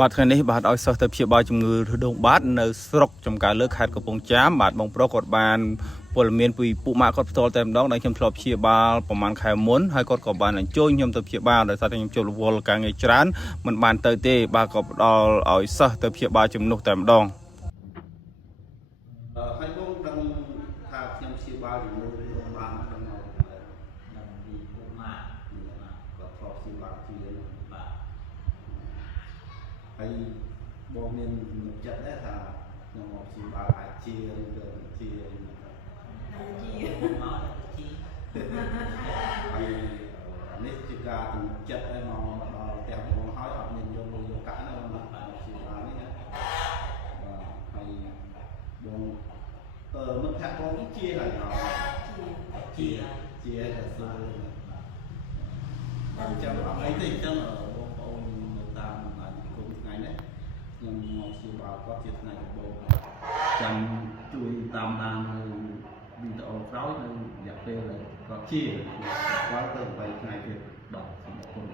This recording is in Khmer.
បាទថ្ងៃនេះបាទឲ្យសិស្សទៅព្យាបាលជំងឺរដូងបាតនៅស្រុកចំការលើខេត្តកំពង់ចាមបាទបងប្រុសគាត់បានព័ត៌មានពីពួកម៉ាក់គាត់ផ្ទាល់តែម្ដងដែលខ្ញុំធ្លាប់ព្យាបាលប្រហែលខែមុនហើយគាត់ក៏បានអញ្ជើញខ្ញុំទៅព្យាបាលដោយសារតែខ្ញុំចូលរវល់ការងារច្រើនមិនបានទៅទេបាទក៏ផ្ដល់ឲ្យសិស្សទៅព្យាបាលជំនួសតែម្ដងហើយបងដឹងថាខ្ញុំព្យាបាលជំងឺរដូងបាតហ្នឹងដល់ពីពួកម៉ាក់គាត់ធ្លាប់ព្យាបាលជាបាទហើយបងមានចិត្តដែរថាខ្ញុំមកព្យាបាលអាចជាឬក៏ជាមកជាហើយនេះជាការទំនុកចិត្តឲ្យមកដល់ផ្ទះបងហើយអត់មានយកលុយយកកាក់ណាមកព្យាបាលនេះណាបាទហើយបងមិត្តភក្តិបងនេះជាហើយជាតែស្គាល់បាទចាំអត់អីទេអញ្ចឹងបងប្អូននៅតាមបណ្ដាញសង្គមថ្ងៃនេះខ្ញុំមកព្យាបាលគាត់ជាថ្ងៃដំបូងចាំជួយតាមដាននៅវីដេអូក្រោយនៅរយៈពេលគាត់ជាគាត់ទៅ8ថ្ងៃទៀតបាទសូមអរគុណ